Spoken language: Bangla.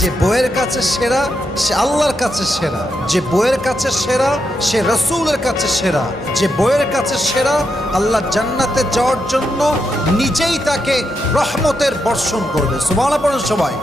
যে বইয়ের কাছে সেরা সে আল্লাহর কাছে সেরা, যে বইয়ের কাছে সেরা সে রাসূলের কাছে সেরা, যে বইয়ের কাছে সেরা আল্লাহ জান্নাতে যাওয়ার জন্য নিজেই তাকে রহমতের বর্ষণ করবে। সুবহানাল্লাহ পড়ুন সবাই।